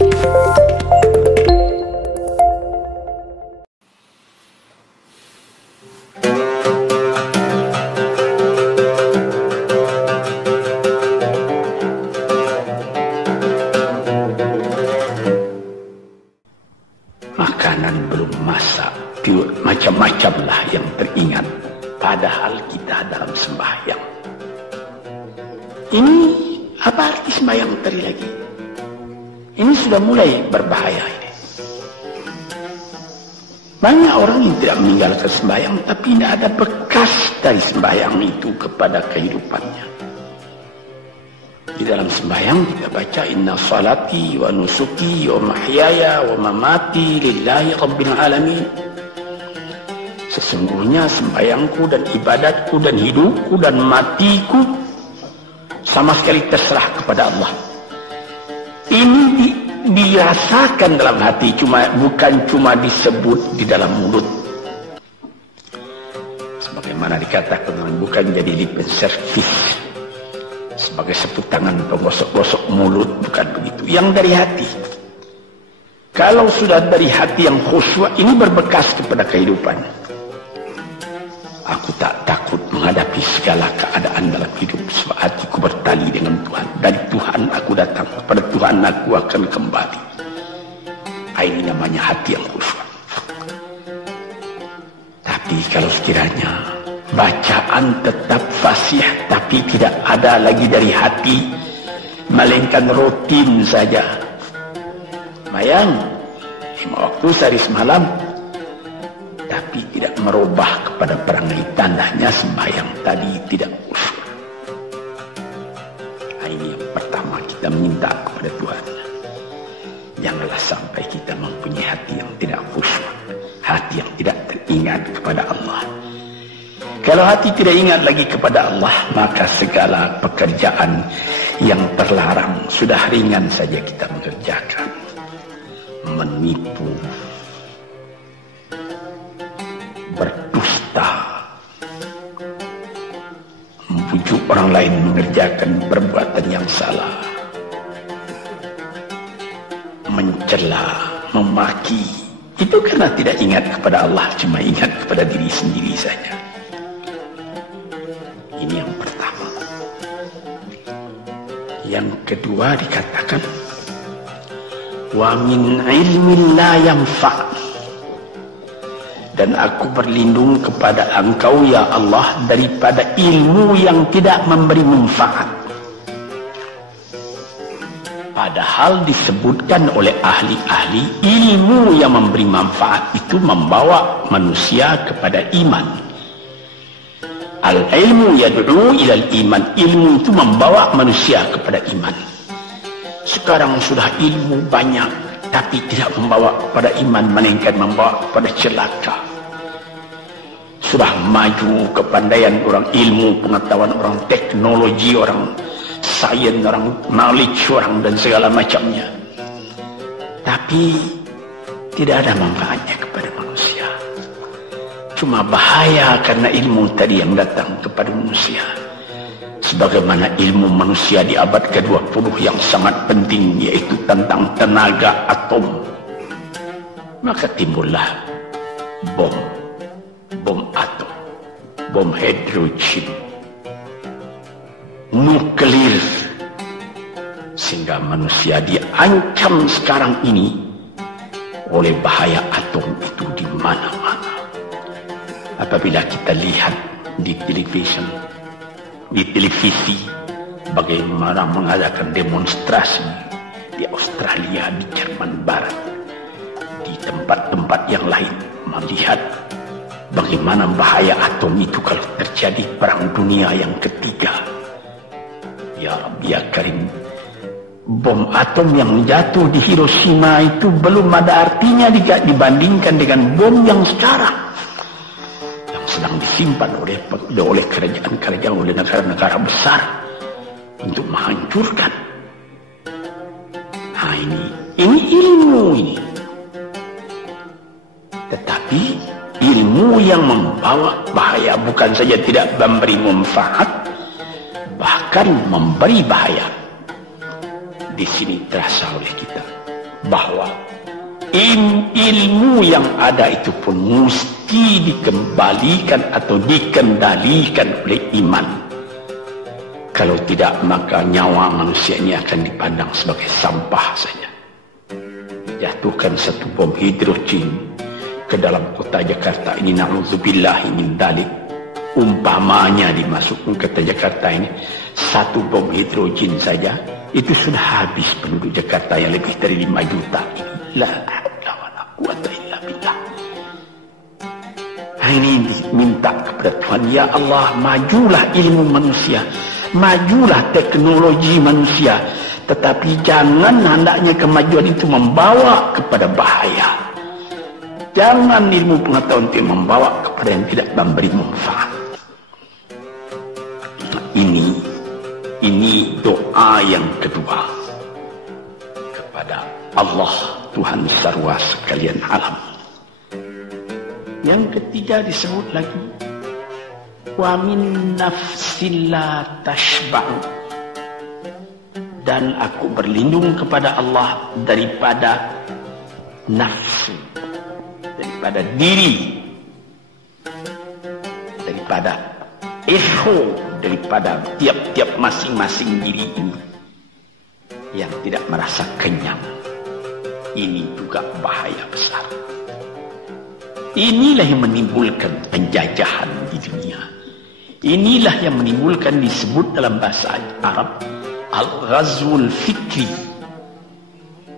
Makanan belum masak, macam-macamlah yang teringat. Padahal kita dalam sembahyang. Ini apa arti sembahyang tadi lagi? Ini sudah mulai berbahaya ini. Banyak orang yang tidak meninggalkan sembahyang, tapi tidak ada bekas dari sembahyang itu kepada kehidupannya. Di dalam sembahyang kita baca inna salati wa nusuki wa mahyaya wa mamati lillahi rabbil alamin. Sesungguhnya sembahyangku dan ibadatku dan hidupku dan matiku sama sekali terserah kepada Allah. Ini dirasakan dalam hati, bukan cuma disebut di dalam mulut. Sebagaimana dikatakan, bukan jadi lip service sebagai sapu tangan penggosok-gosok mulut, bukan begitu. Yang dari hati. Kalau sudah dari hati yang khusyuk, ini berbekas kepada kehidupan. Aku tak takut menghadapi segala keadaan dalam hidup, sebab hatiku bertali dengan Tuhan. Dari Tuhan aku datang, kepada Tuhan aku akan kembali. Ini namanya hati yang khusyuk. Tapi kalau sekiranya bacaan tetap fasih, tapi tidak ada lagi dari hati, melainkan rutin saja. Mayang 5 waktu sehari semalam, tapi tidak merubah kepada perangai tandanya sembahyang tadi tidak khusyuk. Ini yang pertama kita minta kepada Tuhan. Janganlah sampai kita mempunyai hati yang tidak khusyuk, hati yang tidak teringat kepada Allah. Kalau hati tidak ingat lagi kepada Allah, maka segala pekerjaan yang terlarang sudah ringan saja kita mengerjakan. Menipu, berdusta, membujuk orang lain mengerjakan perbuatan yang salah, mencela, memaki. Itu karena tidak ingat kepada Allah, cuma ingat kepada diri sendiri saja. Ini yang pertama. Yang kedua dikatakan wa min ilmin la yanfa', dan aku berlindung kepada Engkau ya Allah daripada ilmu yang tidak memberi manfaat. Padahal disebutkan oleh ahli-ahli, ilmu yang memberi manfaat itu membawa manusia kepada iman. Al-ilmu yad'u ilal iman, ilmu itu membawa manusia kepada iman. Sekarang sudah ilmu banyak, tapi tidak membawa kepada iman, melainkan membawa kepada celaka. Sudah maju kepandaian orang, ilmu, pengetahuan orang, teknologi orang, sains orang, knowledge orang, dan segala macamnya. Tapi tidak ada manfaatnya kepada manusia. Cuma bahaya karena ilmu tadi yang datang kepada manusia. Sebagaimana ilmu manusia di abad ke-20 yang sangat penting, yaitu tentang tenaga atom. Maka timbullah bom atom, bom hidrogen, nuklir, sehingga manusia diancam sekarang ini oleh bahaya atom itu di mana-mana. Apabila kita lihat di televisi bagaimana mengadakan demonstrasi di Australia, di Jerman Barat, di tempat-tempat yang lain, melihat bagaimana bahaya atom itu kalau terjadi perang dunia yang ketiga. Ya Rabbi ya Karim, bom atom yang jatuh di Hiroshima itu belum ada artinya dibandingkan dengan bom yang sekarang, yang sedang disimpan oleh kerajaan-kerajaan, oleh negara-negara besar untuk menghancurkan. Nah ini ilmu ini. Tetapi ilmu yang membawa bahaya, bukan saja tidak memberi manfaat, bahkan memberi bahaya. Di sini terasa oleh kita bahwa ilmu yang ada itu pun mesti dikembalikan atau dikendalikan oleh iman. Kalau tidak, maka nyawa manusia ini akan dipandang sebagai sampah saja. Jatuhkan satu bom hidrogen ke dalam kota Jakarta ini, na'udzubillahi min dzalik. Umpamanya dimasukkan ke kota Jakarta ini satu bom hidrogen saja, itu sudah habis penduduk Jakarta yang lebih dari 5 juta ini. La haula wala quwata illa billah. Ini diminta kepada Tuhan, ya Allah, majulah ilmu manusia, majulah teknologi manusia, tetapi jangan hendaknya kemajuan itu membawa kepada bahaya. Jangan ilmu pengetahuan itu membawa kepada yang tidak memberi manfaat. Ini doa yang kedua kepada Allah Tuhan sarwa sekalian alam. Yang ketiga disebut lagi, wa min nafsin la tashba'u, dan aku berlindung kepada Allah daripada nafsu, daripada diri, daripada ego, daripada tiap-tiap masing-masing diri ini yang tidak merasa kenyang. Ini juga bahaya besar. Inilah yang menimbulkan penjajahan di dunia. Inilah yang menimbulkan, disebut dalam bahasa Arab, al-ghazwul fikri,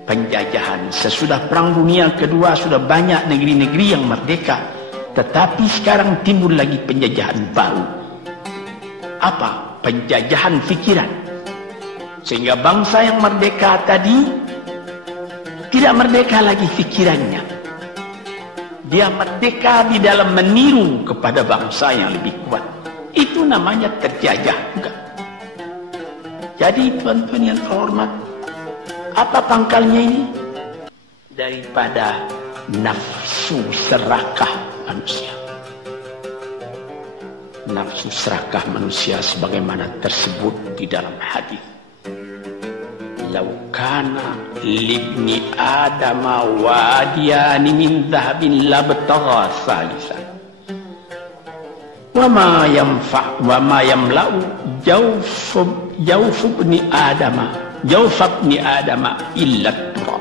penjajahan. Sesudah Perang Dunia Kedua sudah banyak negeri-negeri yang merdeka, tetapi sekarang timbul lagi penjajahan baru. Apa? Penjajahan fikiran. Sehingga bangsa yang merdeka tadi tidak merdeka lagi fikirannya. Dia merdeka di dalam meniru kepada bangsa yang lebih kuat. Itu namanya terjajah juga. Jadi tuan-tuan yang terhormat, apa pangkalnya ini? Daripada nafsu serakah manusia. Nafsu serakah manusia sebagaimana tersebut di dalam hadis. Lau kana libni adama wadiyani min dhahabin labtagha salisan wa ma yanfa wa ma yamla'u jawf ibni adama illa turab.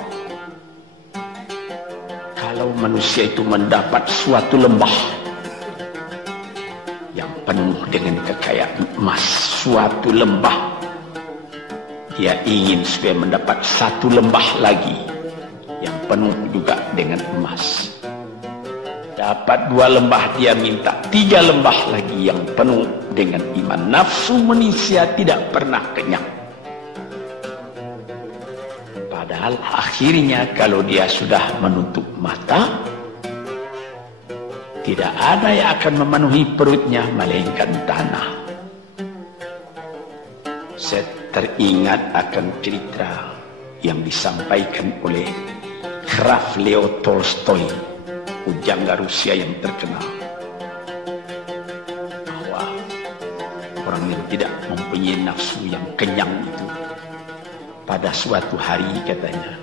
Kalau manusia itu mendapat suatu lembah yang penuh dengan kekayaan emas, suatu lembah, dia ingin supaya mendapat satu lembah lagi yang penuh juga dengan emas. Dapat 2 lembah, dia minta 3 lembah lagi yang penuh dengan iman. Nafsu manusia tidak pernah kenyang. Padahal akhirnya kalau dia sudah menutup mata, tidak ada yang akan memenuhi perutnya melainkan tanah. Saya teringat akan cerita yang disampaikan oleh Graf Leo Tolstoy, pujangga Rusia yang terkenal, bahwa orang yang tidak mempunyai nafsu yang kenyang itu pada suatu hari, katanya,